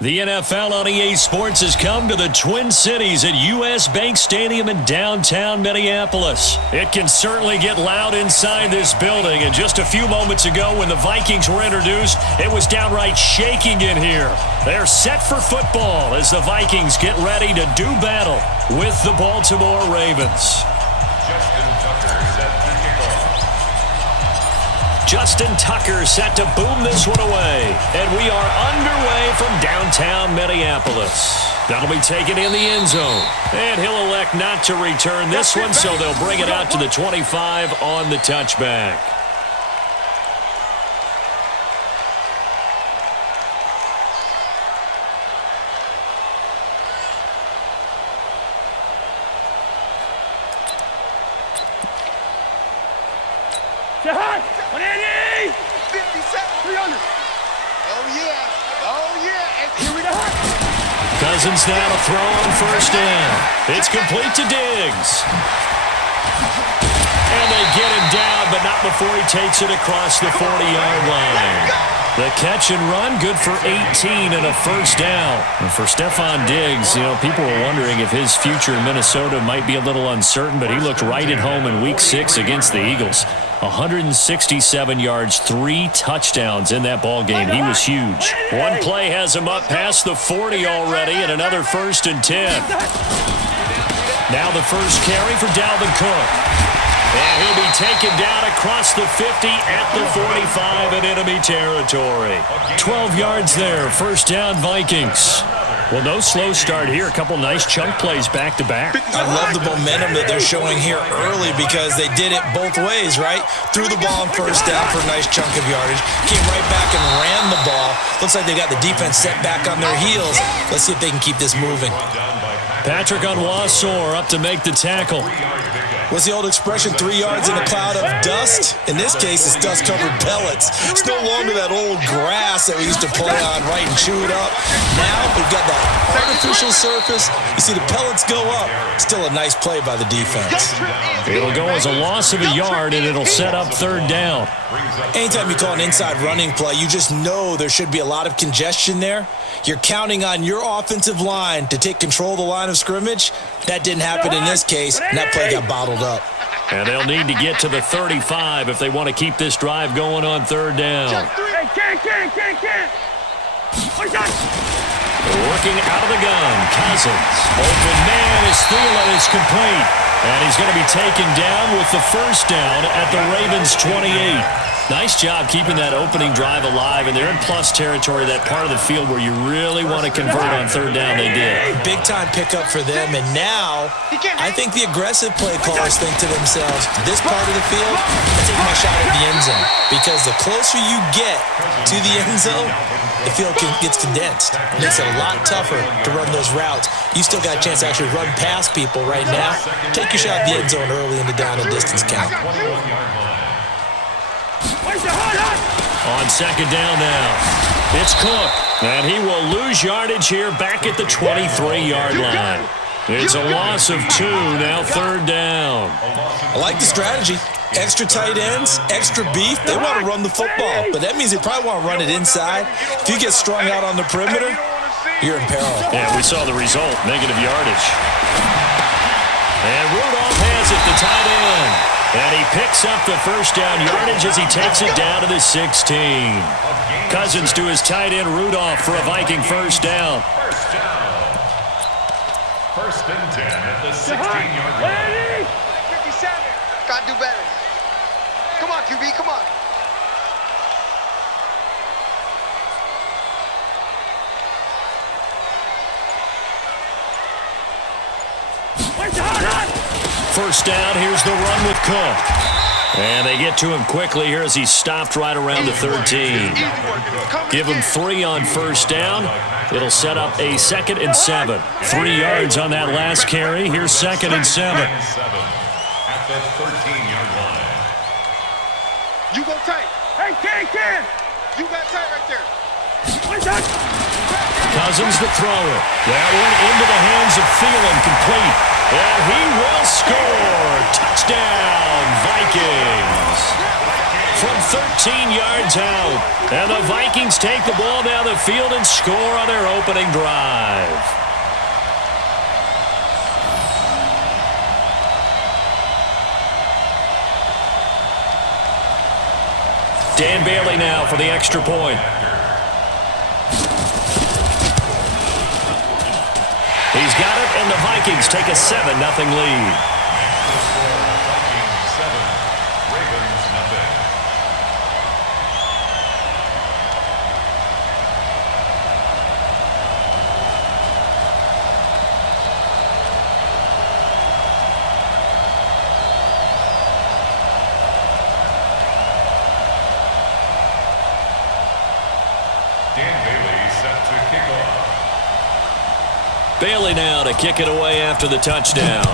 The NFL on EA Sports has come to the Twin Cities at US Bank Stadium in downtown Minneapolis. It can certainly get loud inside this building, and just a few moments ago when the Vikings were introduced, it was downright shaking in here. They're set for football as the Vikings get ready to do battle with the Baltimore Ravens. Justin Tucker set to boom this one away. And we are underway from downtown Minneapolis. That'll be taken in the end zone. And he'll elect not to return this one, so they'll bring it out to the 25 on the touchback. Cousins now to throw on first down. It's complete to Diggs. And they get him down, but not before he takes it across the 40-yard line. The catch and run, good for 18 and a first down. And for Stephon Diggs, people were wondering if his future in Minnesota might be a little uncertain, but he looked right at home in Week 6 against the Eagles. 167 yards, 3 touchdowns in that ball game. He was huge. One play has him up past the 40 already, and another 1st and 10. Now the first carry for Dalvin Cook. And he'll be taken down across the 50 at the 45 in enemy territory. 12 yards there, first down Vikings. Well, no slow start here. A couple nice chunk plays back-to-back. I love the momentum that they're showing here early because they did it both ways, right? Threw the ball on first down for a nice chunk of yardage. Came right back and ran the ball. Looks like they got the defense set back on their heels. Let's see if they can keep this moving. Patrick Onwuasor up to make the tackle. What's the old expression, 3 yards in a cloud of dust? In this case, it's dust-covered pellets. It's no longer that old grass that we used to play on, right, and chew it up. Now we've got that artificial surface. You see the pellets go up. Still a nice play by the defense. It'll go as a loss of a yard, and it'll set up third down. Anytime you call an inside running play, you just know there should be a lot of congestion there. You're counting on your offensive line to take control of the line of scrimmage. That didn't happen in this case, and that play got bottled up. And they'll need to get to the 35 if they want to keep this drive going on third down. Working out of the gun, Cousins. Open man is Thielen, is complete. And he's going to be taken down with the first down at the Ravens' 28. Nice job keeping that opening drive alive, and they're in plus territory, that part of the field where you really want to convert on third down. They did. Big-time pickup for them, and now I think the aggressive play callers think to themselves, this part of the field, I'm taking my shot at the end zone, because the closer you get to the end zone, the field gets condensed. It makes it a lot tougher to run those routes. You still got a chance to actually run past people right now. Take your shot at the end zone early in the down and distance count. On second down now, it's Cook, and he will lose yardage here back at the 23-yard line. It's a loss of 2, now third down. I like the strategy. Extra tight ends, extra beef. They want to run the football, but that means they probably want to run it inside. If you get strung out on the perimeter, you're in peril. Yeah, we saw the result, negative yardage. And Rudolph has it, the tight end. And he picks up the first down yardage as he takes it down to the 16. Cousins to his tight end, Rudolph, for a Viking first down. First and 10 at the 16-yard line. 57. Gotta do better. Come on, QB, come on. First down, here's the run with Cook. And they get to him quickly here as he's stopped right around the 13. Give him 3 on first down. It'll set up a 2nd and 7. 3 yards on that last carry. Here's 2nd and 7. At the 13-yard line. You go tight. Hey, Ken. You got tight right there. Cousins the thrower. That one into the hands of Thielen, complete. And he will score. Touchdown, Vikings. From 13 yards out. And the Vikings take the ball down the field and score on their opening drive. Dan Bailey now for the extra point. He's got it, and the Vikings take a 7-0 lead. Vikings 7, Ravens 0. Dan Bailey set to kick off. Bailey now to kick it away after the touchdown.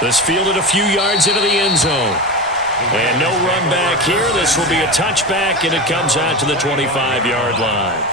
This fielded a few yards into the end zone. And no run back here. This will be a touchback, and it comes out to the 25-yard line.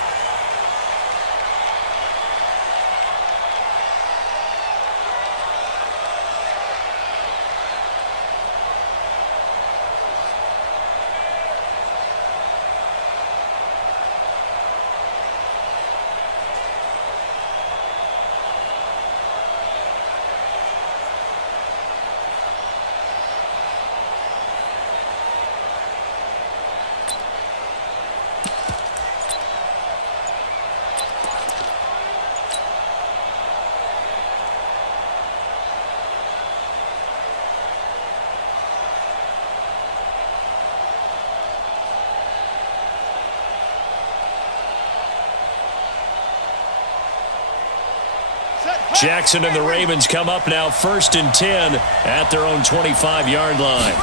Jackson and the Ravens come up now 1st and 10 at their own 25-yard line.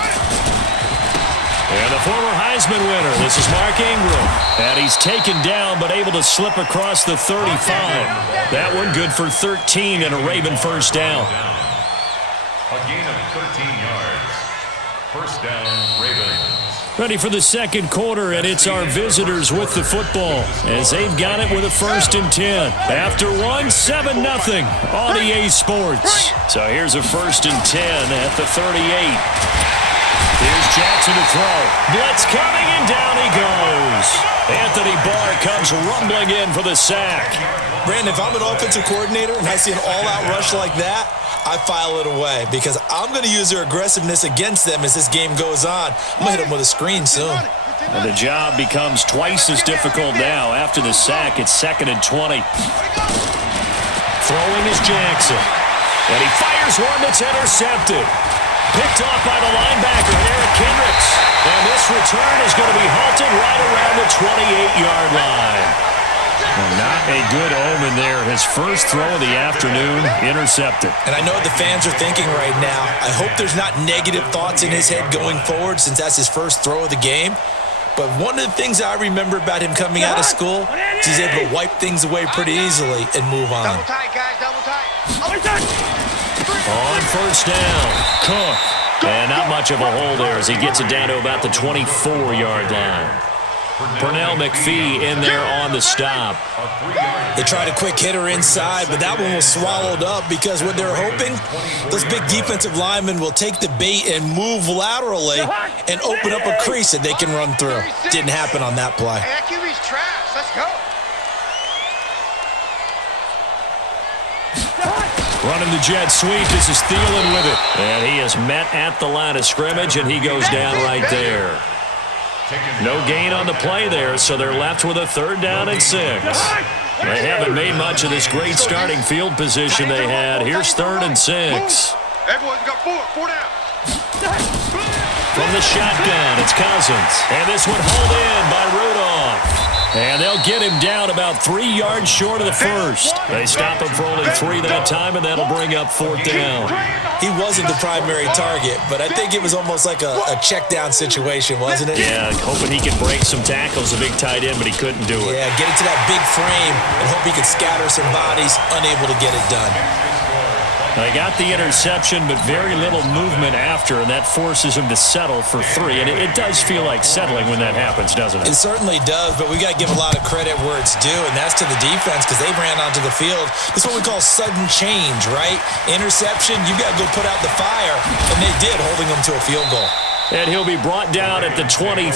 And the former Heisman winner, this is Mark Ingram. And he's taken down but able to slip across the 35. That one good for 13 and a Raven first down. A gain of 13 yards. First down, Ravens. Ready for the second quarter, and it's our visitors with the football as they've got it with a 1st and 10. After one, 7-0 on EA Sports. So here's a 1st and 10 at the 38. Here's Jackson to throw. Blitz coming, and down he goes. Anthony Barr comes rumbling in for the sack. Brandon, if I'm an offensive coordinator and I see an all-out rush like that, I file it away because I'm going to use their aggressiveness against them as this game goes on. I'm going to hit them with a screen soon. And the job becomes twice as difficult now. After the sack, it's 2nd and 20. Throwing is Jackson. And he fires one that's intercepted. Picked off by the linebacker, Eric Kendricks. And this return is going to be halted right around the 28-yard line. Well, not a good omen there. His first throw of the afternoon, intercepted. And I know what the fans are thinking right now. I hope there's not negative thoughts in his head going forward since that's his first throw of the game. But one of the things I remember about him coming out of school is he's able to wipe things away pretty easily and move on. Double tight, guys, double tight. On first down, Cook. And not much of a hole there as he gets it down to about the 24-yard line. Pernell McPhee in there on the stop. They tried a quick hitter inside, but that one was swallowed up because what they're hoping, those big defensive linemen will take the bait and move laterally and open up a crease that they can run through. Didn't happen on that play. Hey, that QB's trash. Let's go. Running the jet sweep. This is Thielen with it. And he is met at the line of scrimmage, and he goes down right there. No gain on the play there, so they're left with a 3rd down and 6. They haven't made much of this great starting field position they had. Here's 3rd and 6. Everyone's got four down. From the shotgun, it's Cousins. And this one hauled in by Rudolph. And they'll get him down about 3 yards short of the first. They stop him for only 3 that time, and that'll bring up 4th down. He wasn't the primary target, but I think it was almost like a check down situation, wasn't it? Yeah, hoping he could break some tackles, a big tight end, but he couldn't do it. Yeah, get into that big frame and hope he could scatter some bodies, unable to get it done. They got the interception, but very little movement after, and that forces him to settle for 3. And it does feel like settling when that happens, doesn't it? It certainly does, but we got to give a lot of credit where it's due, and that's to the defense because they ran onto the field. It's what we call sudden change, right? Interception, you've got to go put out the fire, and they did, holding them to a field goal. And he'll be brought down at the 23,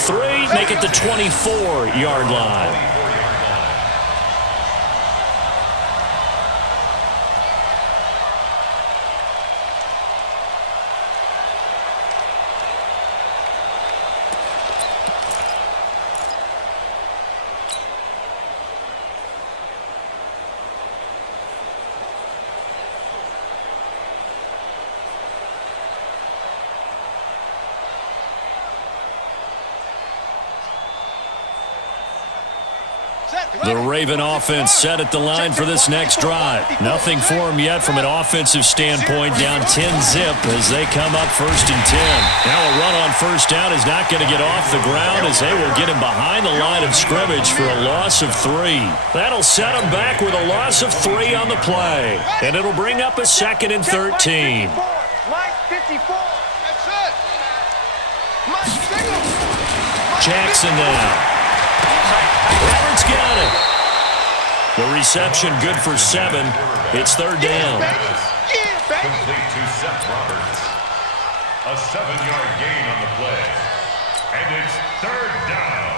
make it the 24-yard line. The Raven offense set at the line for this next drive. Nothing for them yet from an offensive standpoint, down 10-zip as they come up 1st and 10. Now a run on 1st down is not going to get off the ground as they will get him behind the line of scrimmage for a loss of 3. That'll set him back with a loss of 3 on the play. And it'll bring up a 2nd and 13. Jackson now. Roberts got it. The reception good for 7. It's 3rd down. Complete to Seth Roberts. A 7-yard gain on the play. And it's 3rd down.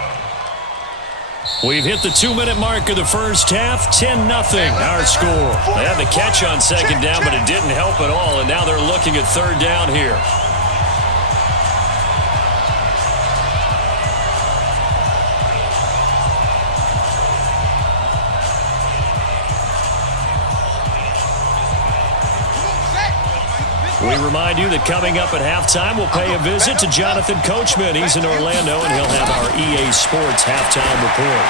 We've hit the 2-minute mark of the first half. 10-0 our score. They had the catch on 2nd down, but it didn't help at all. And now they're looking at 3rd down here. We remind you that coming up at halftime, we'll pay a visit to Jonathan Coachman. He's in Orlando, and he'll have our EA Sports halftime report.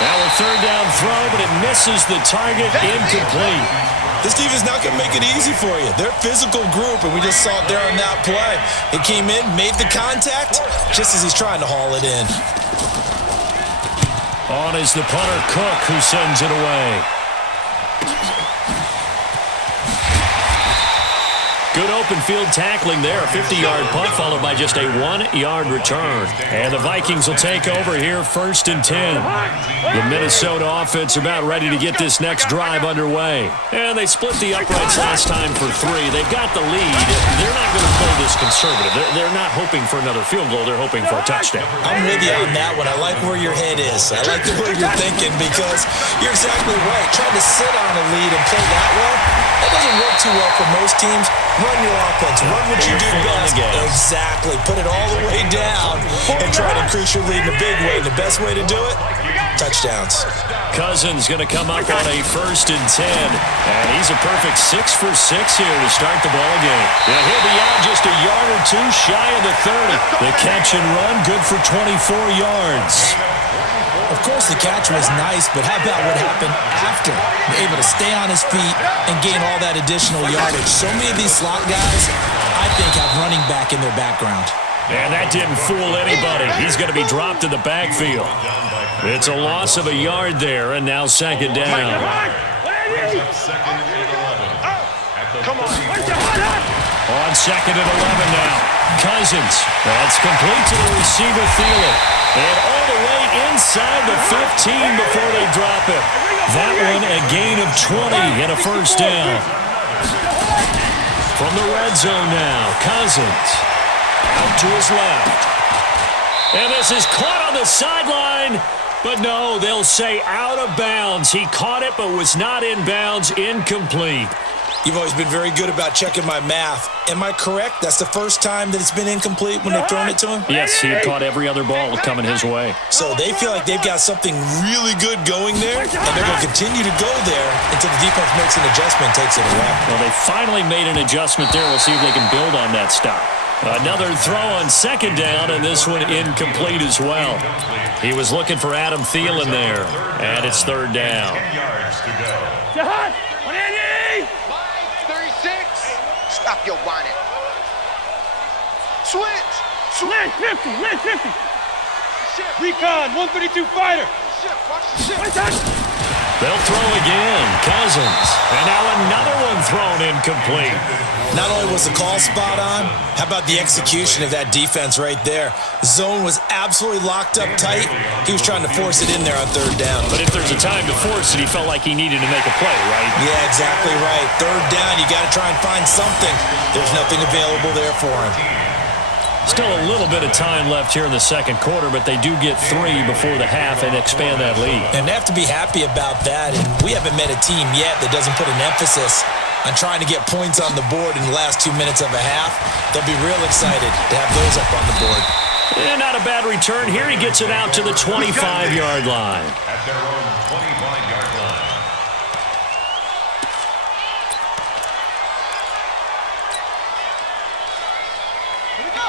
Now a 3rd down throw, but it misses the target, incomplete. This defense is not going to make it easy for you. They're a physical group, and we just saw it there on that play. It came in, made the contact, just as he's trying to haul it in. On is the punter, Cook, who sends it away. Good open field tackling there. A 50-yard punt followed by just a 1-yard return. And the Vikings will take over here 1st and 10. The Minnesota offense about ready to get this next drive underway. And they split the uprights last time for 3. They've got the lead. They're not going to play this conservative. They're not hoping for another field goal. They're hoping for a touchdown. I'm with you on that one. I like where your head is. I like the way you're thinking because you're exactly right. Trying to sit on a lead and play that well, that doesn't work too well for most teams. Run your offense. Run what you do best. Exactly. Put it all the way down and try to increase your lead in a big way. The best way to do it, touchdowns. Cousins going to come up on a 1st and 10. And he's a perfect 6 for 6 here to start the ball game. Yeah, he'll be out just a yard or 2 shy of the 30. The catch and run good for 24 yards. Of course, the catch was nice, but how about what happened after? Able to stay on his feet and gain all that additional yardage. So many of these slot guys, I think, have running back in their background. And that didn't fool anybody. He's going to be dropped in the backfield. It's a loss of a yard there, and now 2nd down. On 2nd and 11 now. Cousins. That's complete to the receiver, Thielen. And all the way inside the 15 before they drop it. That one a gain of 20 and a 1st down. From the red zone now, Cousins. Out to his left. And this is caught on the sideline. But no, they'll say out of bounds. He caught it but was not in bounds. Incomplete. You've always been very good about checking my math. Am I correct? That's the first time that it's been incomplete when they've thrown it to him? Yes, he had caught every other ball coming his way. So they feel like they've got something really good going there, and they're going to continue to go there until the defense makes an adjustment and takes it away. Well, they finally made an adjustment there. We'll see if they can build on that stop. Another throw on 2nd down, and this one incomplete as well. He was looking for Adam Thielen there, and it's 3rd down. 10 yards to go. Jahan, 180! 36! Stop your whining. Switch! Land 50, land 50! Recon, 132 fighter! Shit, watch the shit. They'll throw again. Cousins. And now incomplete. Not only was the call spot on, how about the execution of that defense right there? Zone was absolutely locked up tight. He was trying to force it in there on third down. But if there's a time to force it, he felt like he needed to make a play, right? Yeah, exactly right. Third down, you got to try and find something. There's nothing available there for him. Still a little bit of time left here in the second quarter, but they do get 3 before the half and expand that lead. And they have to be happy about that. And we haven't met a team yet that doesn't put an emphasis on trying to get points on the board in the last 2 minutes of a half. They'll be real excited to have those up on the board. And not a bad return here. He gets it out to the 25-yard line. At their own 25-yard line.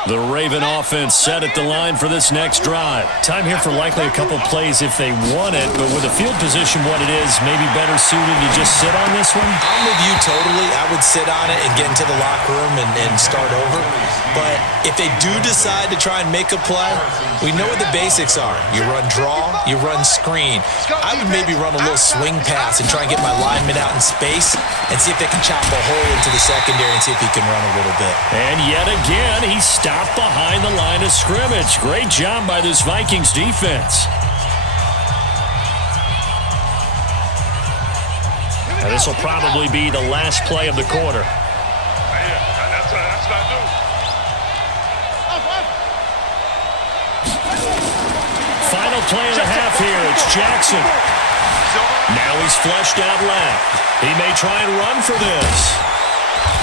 The Raven offense set at the line for this next drive. Time here for likely a couple plays if they want it, but with the field position what it is, maybe better suited to just sit on this one? I'm with you totally. I would sit on it and get into the locker room and start over. But if they do decide to try and make a play, we know what the basics are. You run draw, you run screen. I would maybe run a little swing pass and try and get my lineman out in space and see if they can chop a hole into the secondary and see if he can run a little bit. And yet again, he stopped behind the line of scrimmage. Great job by this Vikings defense. Now, this will probably be the last play of the quarter. That's what I do. Final play and a half here. It's Jackson. Now he's flushed out left. He may try and run for this.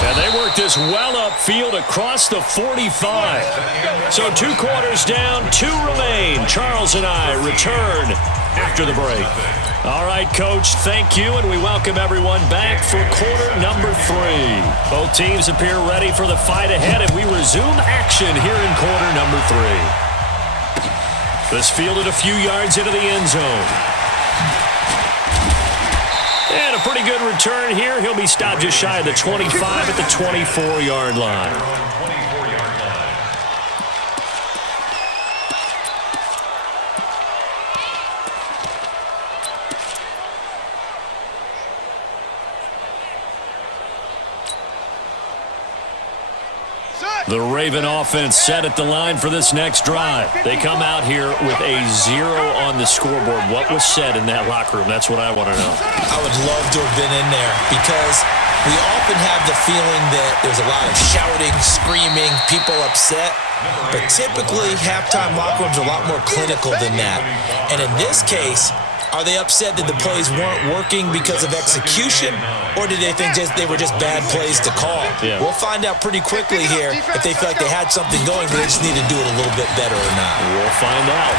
And they work this well upfield across the 45. So 2 quarters down, 2 remain. Charles and I return after the break. All right, Coach, thank you, and we welcome everyone back for quarter number 3. Both teams appear ready for the fight ahead, and we resume action here in quarter number 3. This fielded a few yards into the end zone. And a pretty good return here. He'll be stopped just shy of the 25 at the 24-yard line. The Raven offense set at the line for this next drive. They come out here with a 0 on the scoreboard. What was said in that locker room? That's what I want to know. I would love to have been in there because we often have the feeling that there's a lot of shouting, screaming, people upset. But typically, halftime locker rooms are a lot more clinical than that. And in this case, are they upset that the plays weren't working because of execution, or did they think they were just bad plays to call? Yeah. We'll find out pretty quickly here if they feel like they had something going, but they just need to do it a little bit better or not. We'll find out.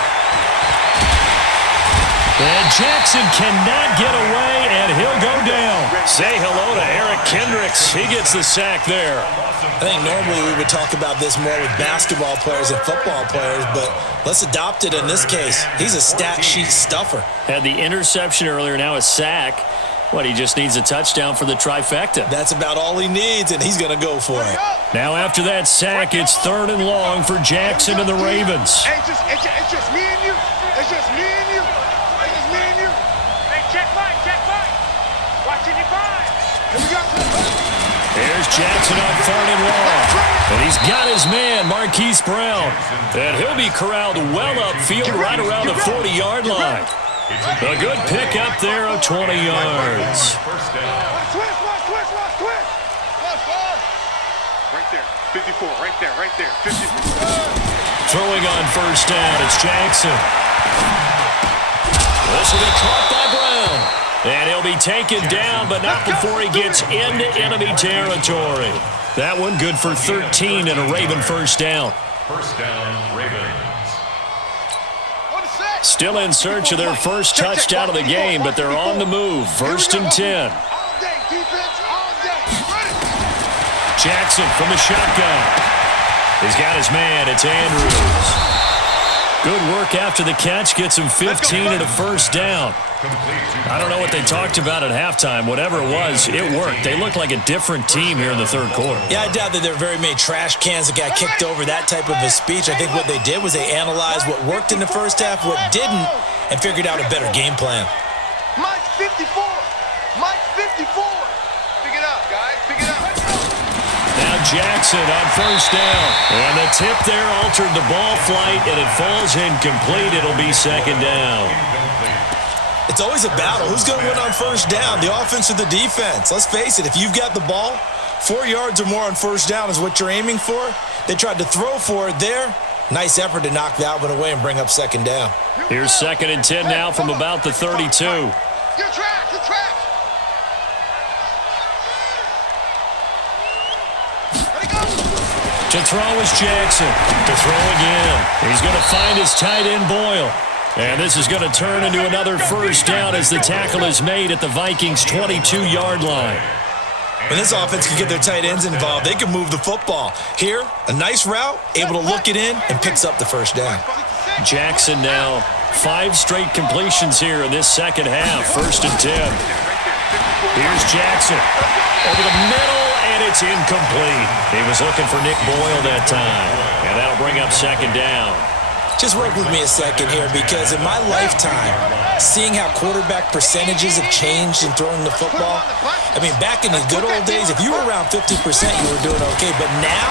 And Jackson cannot get away, and he'll go down. Say hello to Eric Kendricks. He gets the sack there. I think normally we would talk about this more with basketball players and football players, but let's adopt it in this case. He's a stat sheet stuffer. Had the interception earlier, now a sack. He just needs a touchdown for the trifecta. That's about all he needs, and he's going to go for it. Now after that sack, it's 3rd and long for Jackson and the Ravens. Hey, it's just me and you. It's just me and you. It's just me and you. Hey, check mine. Watching your five. Here we go. Here's Jackson on 3rd and long. And he's got his man, Marquise Brown. And he'll be corralled well upfield right around the 40-yard line. A good pick up there of 20 yards. Right there. 54. Right there. 54. Throwing on first down, it's Jackson. This will be caught by Brown. And he'll be taken down, but not before he gets into enemy territory. That one good for 13 and a Raven first down. First down, Ravens. Still in search of their first touchdown of the game, but they're on the move. 1st and 10. Jackson from the shotgun. He's got his man. It's Andrews. Good work after the catch. Gets him 15 and a first down. I don't know what they talked about at halftime. Whatever it was, it worked. They looked like a different team here in the 3rd quarter. Yeah, I doubt that there were very many trash cans that got kicked over, that type of a speech. I think what they did was they analyzed what worked in the first half, what didn't, and figured out a better game plan. Mike 54. Pick it up, guys. Pick it up. Jackson on first down. And the tip there altered the ball flight, and it falls incomplete. It'll be second down. It's always a battle. Who's going to win on first down, the offense or the defense? Let's face it, if you've got the ball, 4 yards or more on first down is what you're aiming for. They tried to throw for it there. Nice effort to knock that one away and bring up second down. Here's 2nd and 10 now from about the 32. Your track, your track. To throw is Jackson. To throw again. He's going to find his tight end Boyle. And this is going to turn into another first down as the tackle is made at the Vikings' 22-yard line. When this offense can get their tight ends involved, they can move the football. Here, a nice route, able to look it in, and picks up the first down. Jackson now 5 straight completions here in this second half. 1st and 10. Here's Jackson. Over the middle, and it's incomplete. He was looking for Nick Boyle that time. And that'll bring up second down. Just work with me a second here, because in my lifetime, seeing how quarterback percentages have changed in throwing the football, I mean, back in the good old days, if you were around 50%, you were doing okay. But now,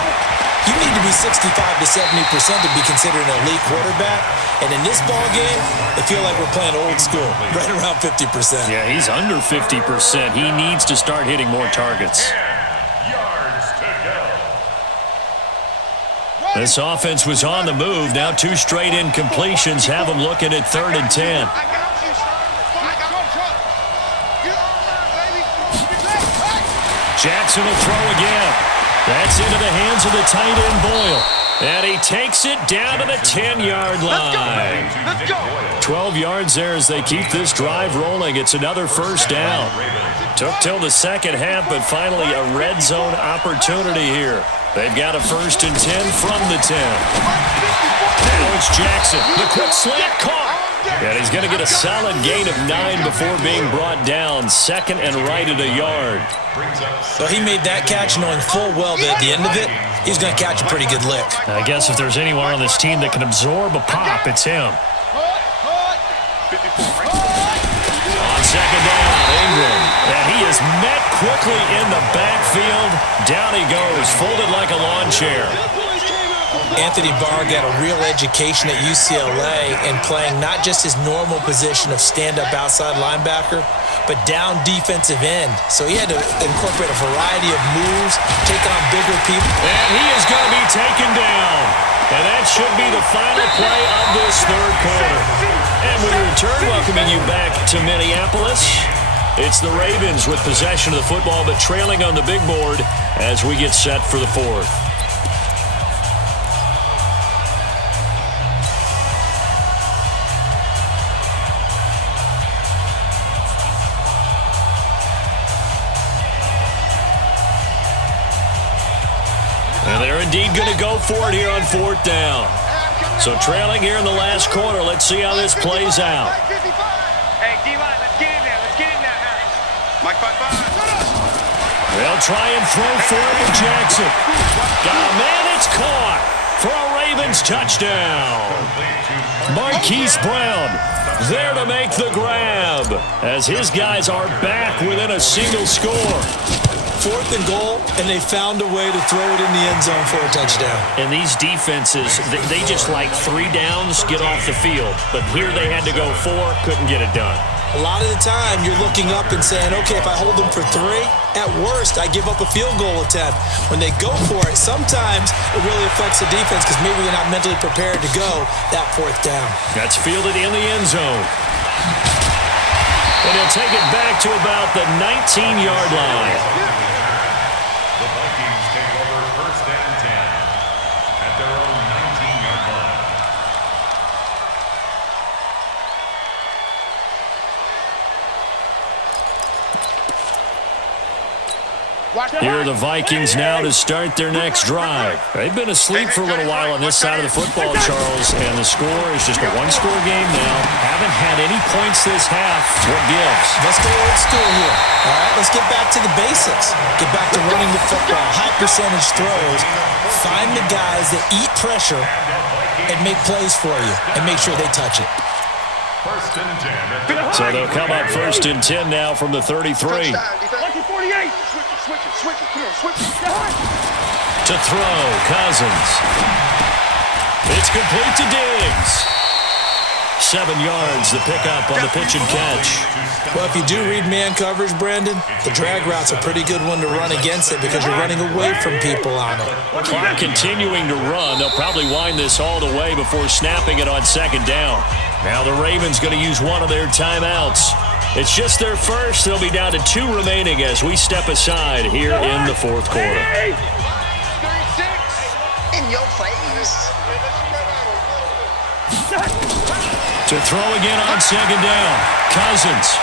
you need to be 65 to 70% to be considered an elite quarterback. And in this ball game, I feel like we're playing old school, right around 50%. Yeah, he's under 50%. He needs to start hitting more targets. This offense was on the move. Now 2 straight incompletions have them looking at 3rd and 10. Jackson will throw again. That's into the hands of the tight end Boyle. And he takes it down to the 10-yard line. Let's go. 12 yards there as they keep this drive rolling. It's another first down. Took till the second half, but finally a red zone opportunity here. They've got a 1st and 10 from the 10. Now it's Jackson. The quick slant caught. And he's going to get a solid gain of 9 before being brought down. 2nd and right at a yard. So he made that catch knowing full well that at the end of it, he's going to catch a pretty good lick. I guess if there's anyone on this team that can absorb a pop, it's him. On second down, Ingram. And he is met quickly in the backfield. Down he goes, folded like a lawn chair. Anthony Barr got a real education at UCLA in playing not just his normal position of stand-up outside linebacker, but down defensive end. So he had to incorporate a variety of moves, take on bigger people. And he is going to be taken down. And that should be the final play of this 3rd quarter. And we return, welcoming you back to Minneapolis. It's the Ravens with possession of the football, but trailing on the big board as we get set for the 4th. And they're indeed going to go for it here on 4th down. So trailing here in the last quarter. Let's see how this plays out. Hey, D-line, let's get in there. Let's get in there, Harris. Mike, 5-5. They'll try and throw for it to Jackson. Man, it's caught for a Ravens touchdown. Marquise Brown there to make the grab as his guys are back within a single score. 4th and goal, and they found a way to throw it in the end zone for a touchdown. And these defenses, they just like 3 downs, get off the field. But here they had to go 4, couldn't get it done. A lot of the time, you're looking up and saying, okay, if I hold them for 3, at worst, I give up a field goal attempt. When they go for it, sometimes it really affects the defense because maybe you're not mentally prepared to go that 4th down. That's fielded in the end zone. And he'll take it back to about the 19-yard line. The Vikings take over 1st and 10 at their own 19-yard line. Here are the Vikings now to start their next drive. They've been asleep for a little while on this side of the football, Charles, and the score is just a 1-score game now. Haven't had any points this half. What gives? Let's go old school here. All right, let's get back to the basics. Get back to running the football, high percentage throws. Find the guys that eat pressure and make plays for you and make sure they touch it. 1st and 10. So they'll come up 1st and 10 now from the 33. Lucky 48. Switch it. Come on, switch it. To throw, Cousins. It's complete to Diggs. 7 yards, the pickup on the pitch and catch. Well, if you do read man coverage, Brandon, the drag route's a pretty good one to run against it because you're running away from people on it. Clock continuing to run. They'll probably wind this all the way before snapping it on second down. Now the Ravens going to use one of their timeouts. It's just their first. They'll be down to 2 remaining as we step aside here in the fourth quarter. 36 in your face. To throw again on second down. Cousins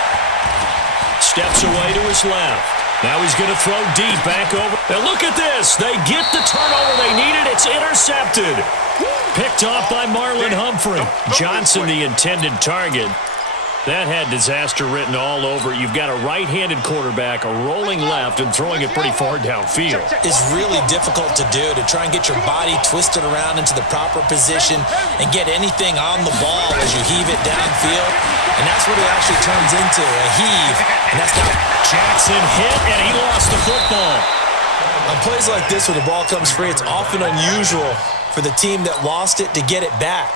steps away to his left. Now he's going to throw deep back over. And look at this. They get the turnover they needed. It's intercepted. Picked off by Marlon Humphrey. Johnson, the intended target. That had disaster written all over. You've got a right-handed quarterback rolling left and throwing it pretty far downfield. It's really difficult to do, to try and get your body twisted around into the proper position and get anything on the ball as you heave it downfield. And that's what it actually turns into, a heave. And that's not... Jackson hit, and he lost the football. On plays like this where the ball comes free, it's often unusual for the team that lost it to get it back.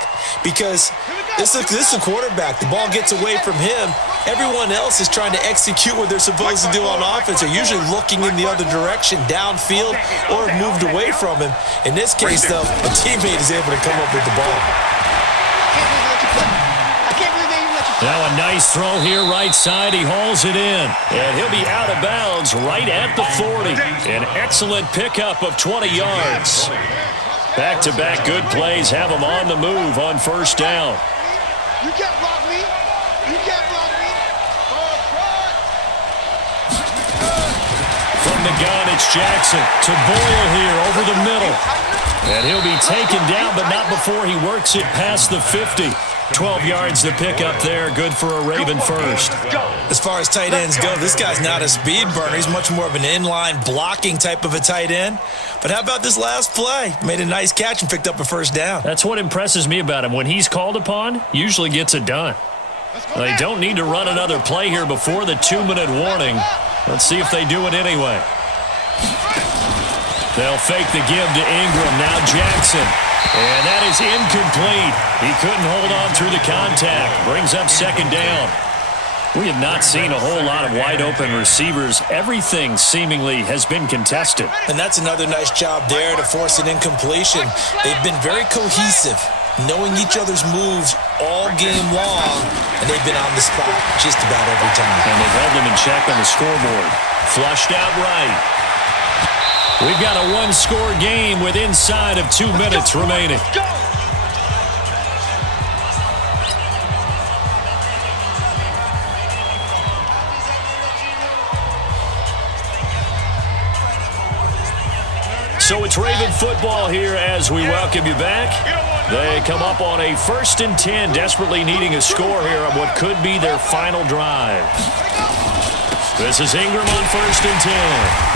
Because this is a quarterback. The ball gets away from him. Everyone else is trying to execute what they're supposed to do on offense. They're usually looking in the other direction, downfield, or have moved away from him. In this case, though, a teammate is able to come up with the ball. Now a nice throw here right side. He hauls it in. And he'll be out of bounds right at the 40. An excellent pickup of 20 yards. Back-to-back good plays have him on the move on first down. You can't block me. You can't block me. From the gun, it's Jackson to Boyle here over the middle. And he'll be taken down, but not before he works it past the 50. 12 yards to pick up there. Good for a Raven first. As far as tight ends go, this guy's not a speed burner. He's much more of an inline blocking type of a tight end. But how about this last play? Made a nice catch and picked up a first down. That's what impresses me about him. When he's called upon, usually gets it done. They don't need to run another play here before the 2-minute warning. Let's see if they do it anyway. They'll fake the give to Ingram. Now Jackson. And that is incomplete. He couldn't hold on through the contact. Brings up second down. We have not seen a whole lot of wide-open receivers. Everything seemingly has been contested. And that's another nice job there to force an incompletion. They've been very cohesive, knowing each other's moves all game long, and they've been on the spot just about every time. And they've held them in check on the scoreboard. Flushed out right. We've got a one-score game with inside of 2 minutes remaining. So it's Raven football here as we welcome you back. They come up on a 1st and 10, desperately needing a score here on what could be their final drive. This is Ingram on 1st and 10.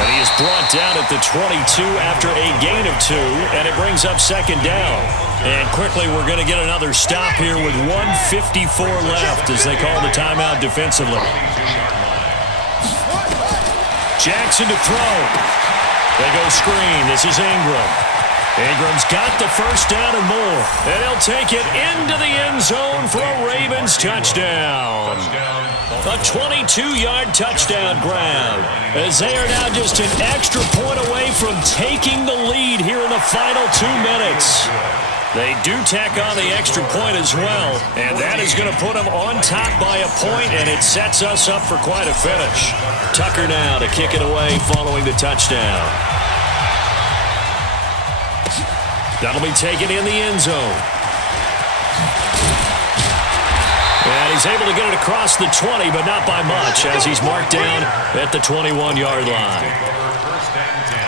And he is brought down at the 22 after a gain of 2, and it brings up second down. And quickly we're going to get another stop here with 1:54 left as they call the timeout defensively. Jackson to throw. They go screen. This is Ingram. Ingram's got the first down and more. And he'll take it into the end zone for a Ravens touchdown. A 22-yard touchdown grab. As they are now just an extra point away from taking the lead here in the final 2 minutes. They do tack on the extra point as well. And that is going to put them on top by a point, and it sets us up for quite a finish. Tucker now to kick it away following the touchdown. That'll be taken in the end zone. And he's able to get it across the 20, but not by much, as he's marked down at the 21-yard line. First and 10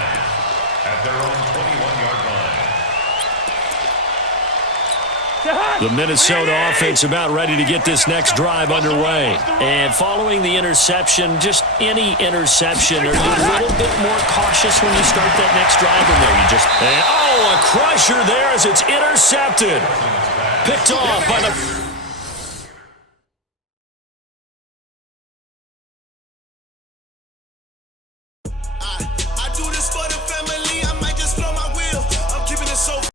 at their own 21-yard line. The Minnesota offense about ready to get this next drive underway. And following the interception, just any interception, are you a little bit more cautious when you start that next drive, or no, you just... And, oh, a crusher there as it's intercepted. Picked off by the...